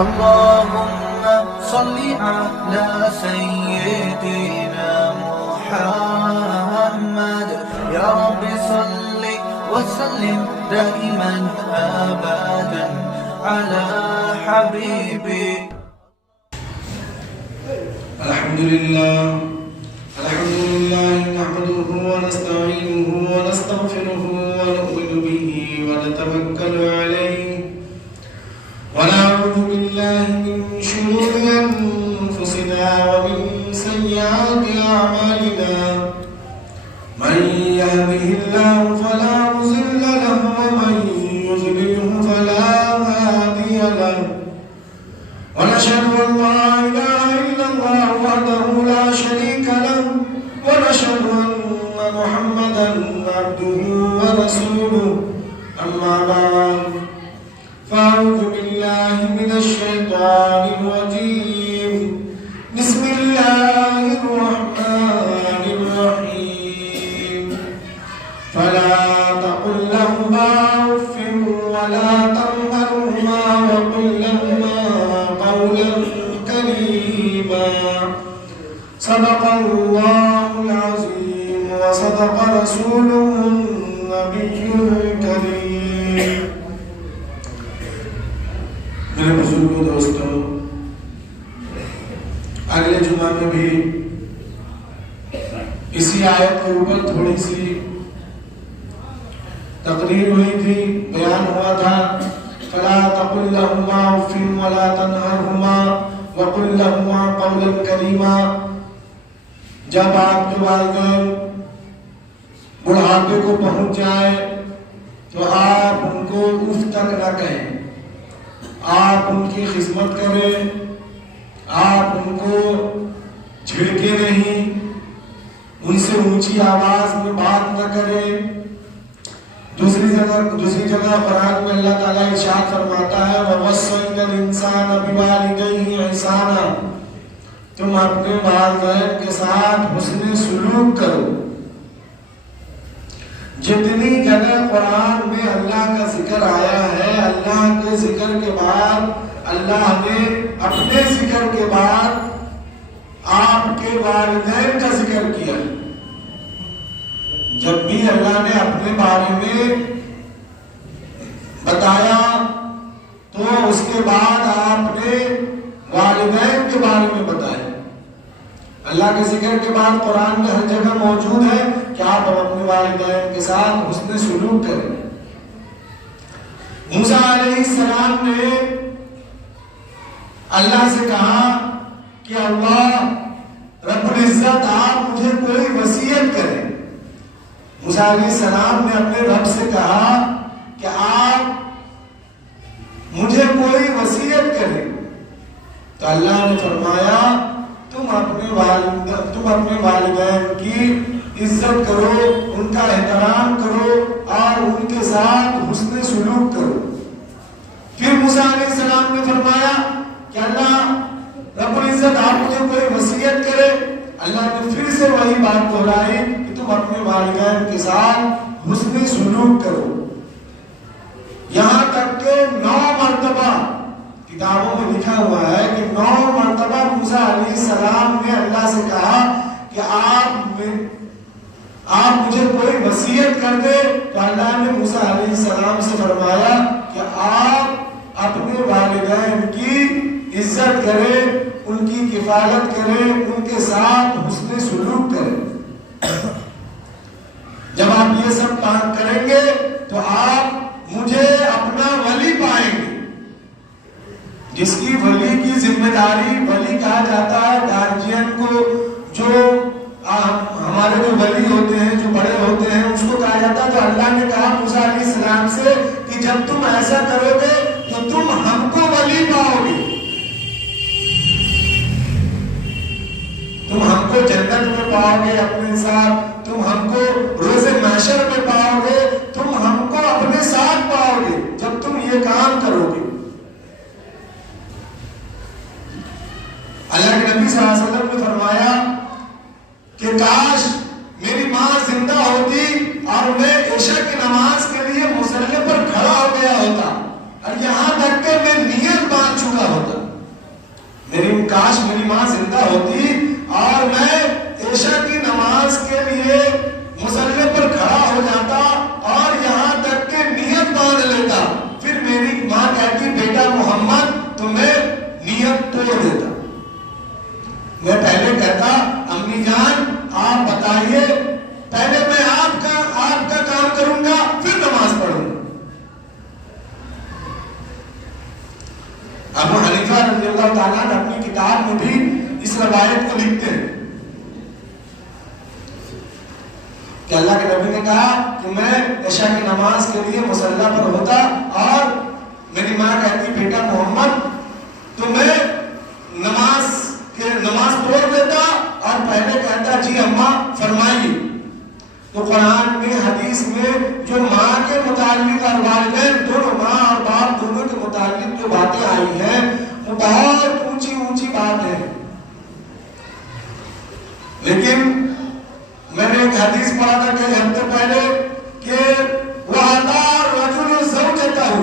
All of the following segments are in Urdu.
اللهم صل على سيدنا محمد يا رب صل وسلم دائما أبدا على حبيبي. الحمد لله نحمده ونستعينه ونستغفره ونؤمن به ونتوكل عليه ونعوذ بالله من شرور أنفسنا ومن سيئات أعمالنا من يهده الله فلا مضل له ومن يضلله فلا هادي له ونشهد أن لا إله إلا الله وحده لا شريك له ونشهد أن محمدا عبده ورسوله أما بعد فأعوذ بالله من الشيطان الرجيم بسم الله الرحمن الرحيم فلا تقل لهما أف ولا تنهرهما وقل لهما قولا كريما صدق الله العظيم وصدق رسوله النبي الكريم. میرے بزرگوں دوستوں، اگلے جمعہ میں بھی اسی آیت کے اوپر تھوڑی سی تقریر ہوئی تھی، بیان ہوا تھا فلا تقل لهما اف ولا تنهرهما وقل لهما قولا کریما. جب آپ کے والدین بڑھاپے کو پہنچ جائیں تو آپ ان کو اف تک نہ کہیں، آپ ان کی خدمت کریں، آپ ان کو جھڑکے نہیں، ان سے اونچی آواز میں بات نہ کریں. دوسری جگہ قرآن میں اللہ تعالیٰ ارشاد فرماتا ہے وَوَصَّيْنَا الْإِنسَانَ بِوَالِدَيْهِ إِحْسَانًا، تم اپنے والدین کے ساتھ حسن سلوک کرو. جتنی جگہ قرآن میں اللہ کا ذکر آیا ہے، اللہ کے ذکر کے بعد اللہ نے اپنے ذکر کے بعد آپ کے والدین کا ذکر کیا. جب بھی اللہ نے اپنے بارے میں بتایا تو اس کے بعد آپ نے والدین کے بارے میں بتایا. اللہ کے ذکر کے بعد قرآن میں ہر جگہ موجود ہے کہ آپ اپنے والدین کے ساتھ حسن سلوک کریں. موسیٰ علیہ السلام نے اللہ سے کہا کہ اللہ رب العزت آپ مجھے کوئی وصیت کریں. موسیٰ علیہ السلام نے اپنے رب سے کہا کہ آپ مجھے کوئی وصیت کریں. تو اللہ نے فرمایا تم اپنے والدین کی عزت کرو، ان کا احترام کرو اور ان کے ساتھ حسن سلوک کرو. پھر موسیٰ علیہ السلام نے فرمایا کہ اللہ رب العزت آپ مجھے کوئی وصیت کرے. اللہ نے پھر سے وہی بات دہرائی کہ تم اپنے والدین کے ساتھ حسن سلوک کرو. یہاں تک کہ 9 مرتبہ کتابوں میں لکھا ہوا ہے کہ 9 مرتبہ موسیٰ علیہ السلام نے اللہ سے کہا کہ آپ مجھے کوئی وصیت کر دے. تو اللہ نے موسیٰ علیہ السلام سے فرمایا کہ آپ اپنے والدین کی عزت کریں، ان کی کفالت کریں، ان کے ساتھ حسن سلوک کریں. جب آپ یہ سب کام کریں گے تو آپ مجھے اپنا ولی پائیں گے. جس کی ولی کی ذمہ داری، ولی کہا جاتا ہے گارجین کو، جو ہمارے جو ولی ہوتے ہیں، جو بڑے ہوتے ہیں، اس کو کہا جاتا ہے. تو اللہ نے کہا موسیٰ علیہ السلام سے کہ جب تم ایسا کرو گے تو تم ہم کو ولی پاؤ گے، تم ہم کو جنت میں پاؤ گے اپنے ساتھ، تم ہم کو روز محشر میں پاؤ گے، تم ہم کو اپنے ساتھ پاؤ گے جب تم یہ کام کرو گے. اللہ کے نبی صلی اللہ علیہ وسلم نے فرمایا کہ کاش میری ماں زندہ ہوتی اور میں عشاء کی نماز کے لیے مصلی پر کھڑا ہو گیا ہوتا اور یہاں تک کہ میں نیت باندھ چکا ہوتا. لیکن کاش میری ماں زندہ ہوتی اور میں عشاء کی نماز کے لیے مصلی پر کھڑا ہو جاتا اور یہاں تک کہ نیت باندھ لیتا، پھر میری ماں کہتی بیٹا محمد تو میں نیت توڑ دیتا۔ میں پہلے کہتا امی جان آپ بتائیے، پہلے میں آپ کا کام کروں گا پھر نماز پڑھوں گا۔ ابو حنیفہ رضی اللہ تعالیٰ نے اپنی کتاب میں بھی اس روایت کو لکھتے ہیں کہ اللہ کے نبی نے کہا کہ میں عشاء کی نماز کے لیے مصلی پر ہوتا اور میری ماں کہتی بیٹا محمد تو میں نماز توڑ دیتا اور پہلے کہتا جی اماں فرمائیے۔ تو قرآن میں حدیث میں جو ماں کے متعلق اور والدین دونوں ماں اور باپ دونوں کے متعلق جو باتیں آئی ہیں وہ بہت اونچی اونچی بات ہے، لیکن میں نے ایک حدیث پڑھا تھا کئی ہفتے پہلے کہ وَعَطَى الرَّجُلُ زَوْجَتَهُ،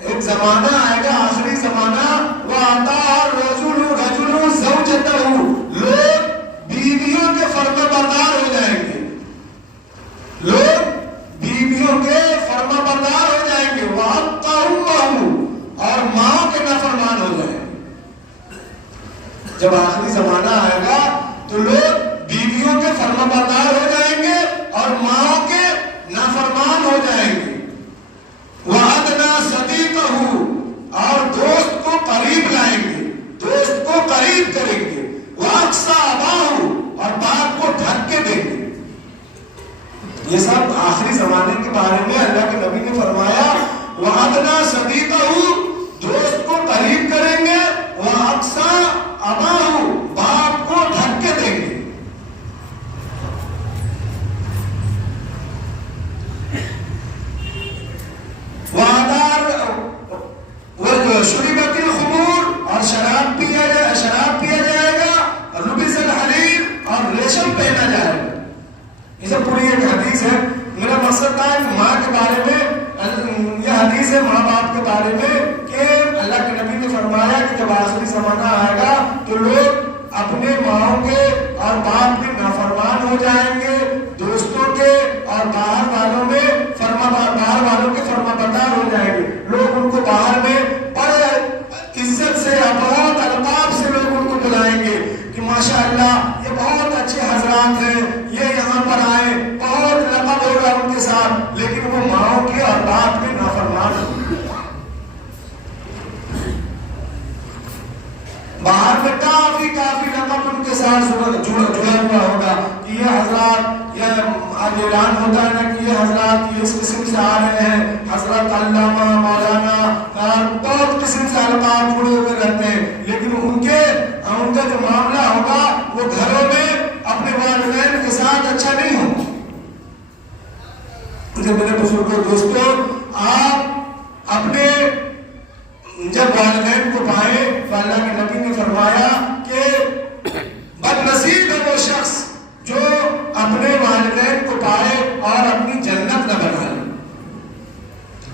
ایک زمانہ آئے گا آخری زمانہ، وَعَطَى الرَّجُلُ زَوْجَتَهُ، لوگ بیویوں کے فرما بردار ہو جائیں گے، لوگ بیویوں کے فرما بردار ہو جائیں گے، وَعَطَّى أُمَّهُ، اور ماں کے نافرمان ہو جائیں گے۔ جب آخری زمانہ آئے گا تو لوگ بیویوں کے فرما بردار ہو جائیں گے اور ماں کے نافرمان ہو جائیں گے۔ وَأَدْنَىٰ صَدِيقَهُ، اور دوست کو قریب لائیں گے، دوست کو قریب کریں گے۔ وَأَقْصَىٰ أَبَاهُ، اور باپ کو ڈھک کے دیں گے۔ یہ سب آخری زمانے کے بارے میں اللہ کے نبی نے فرمایا وَأَدْنَىٰ صَدِيقَهُ، دوست کو قریب کریں گے، وَأَقْصَىٰ أَبَاهُ، باپ کو ڈھک کے دیں گے۔ شربت الخمور، اور شراب پیا جائے گا، لبس الحریر، اور ریشم پہنا جائے گا۔ یہ سب پوری ایک حدیث ہے۔ میرا مقصد تھا ماں کے بارے میں، یہ حدیث ہے ماں باپ کے بارے میں کہ اللہ کے نبی نے فرمایا کہ جب آخری زمانہ آئے گا تو لوگ اپنے ماں کے اور باپ کے نافرمان ہو جائیں گے، دوستوں کے اور باہر والوں کے فرما بردار ہو جائیں گے۔ لوگ ان کو باہر میں بڑے عزت سے اور بہت القاب سے لوگ ان کو بلائیں گے کہ ماشاءاللہ یہ بہت اچھے حضرات ہیں، یہ یہاں پر آئے، بہت لقب ہوگا ان کے ساتھ، لیکن وہ ماں کے اور باپ کے نافرمان ہوں گے۔ باہر میں کافی لقب ان کے ساتھ جڑا ہوا ہوگا کہ یہ حضرات، یہ اعلان ہوتا ہے نا کہ یہ حضرات یہ اس قسم سے آ رہے ہیں، حضرت علامہ مولانا، بہت قسم سے القاب جڑے ہوئے رہتے ہیں، لیکن ان کا جو معاملہ ہوگا وہ گھروں میں اپنے والدین کے ساتھ اچھا نہیں ہوگا۔ میرے بزرگوں دوستوں، آپ اپنے جب والدین کو پائے تو اللہ کے نبی نے فرمایا کہ بد نصیب ہے وہ شخص جو اپنے والدین کو پائے اور اپنی جنت نہ بنا لے۔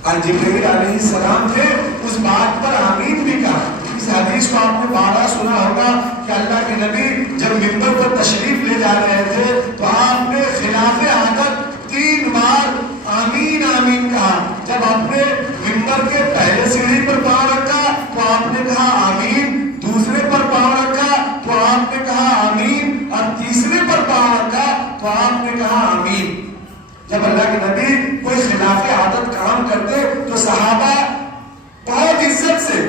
اور جبرائیل علیہ السلام نے اس بات پر آمین بھی کہا۔ اس حدیث کو آپ نے بارہ سنا ہوگا کہ اللہ کے نبی جب منبر پر تشریف لے جا رہے تھے تو آپ نے خلاف عادت 3 بار آمین آمین کہا۔ جب آپ نے منبر کے پہلے سیڑھی پر پاؤں رکھا تو آپ نے کہا آمین، دوسرے پر پاؤں رکھا تو آپ نے کہا آمین، اور تیسرے پر پاؤں رکھا تو آپ نے کہا آمین۔ جب اللہ کے نبی کوئی خلاف عادت کام کرتے تو صحابہ بہت عزت سے،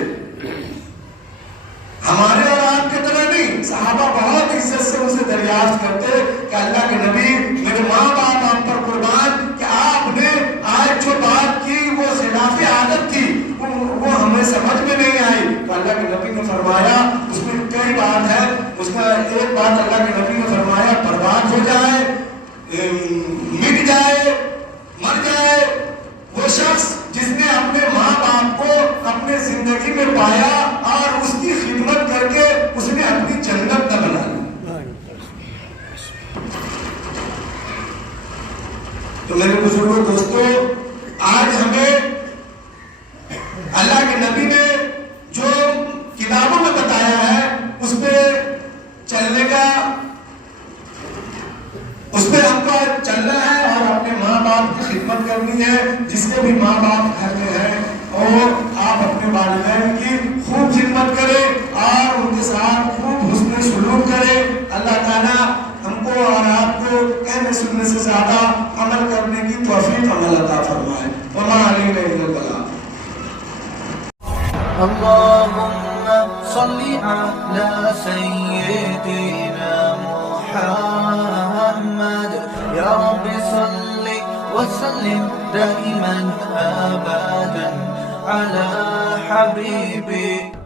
ہمارے اور آپ کی طرح نہیں، صحابہ بہت عزت سے اسے دریافت کرتے کہ اللہ کے نبی میرے ماں باپ آپ پر قربان کہ آپ نے آج جو بات کی وہ خلاف عادت تھی، وہ ہمیں سمجھ میں نہیں آئی۔ تو اللہ کے نبی نے فرمایا، اس میں کئی بات ہے، اس کا ایک بات اللہ کے نبی نے فرمایا برباد ہو جائے، مٹ جائے، مر جائے وہ شخص جس نے اپنے ماں باپ کو اپنے زندگی میں پایا اور اس کی خدمت کر کے اس نے اپنی جنت نہ بنا لی۔ تو میرے بزرگوں دوستوں، آج ہمیں اللہ کے نبی نے جو کتابوں میں بتایا ہے اس جس کے بھی ماں باپ گھر میں ہیں اور آپ اپنے والدین کی خوب خدمت کریں اور ان کے ساتھ خوب حسن سلوک کریں. اللہ تعالیٰ ہم کو اور آپ کو کہنے سننے سے زیادہ عمل کرنے کی توفیق عمل عطا فرمائے. وما علینا الا البلاغ. اللهم صل على سيدنا محمد يا رب صل وسلم دائما أبدا على حبيبي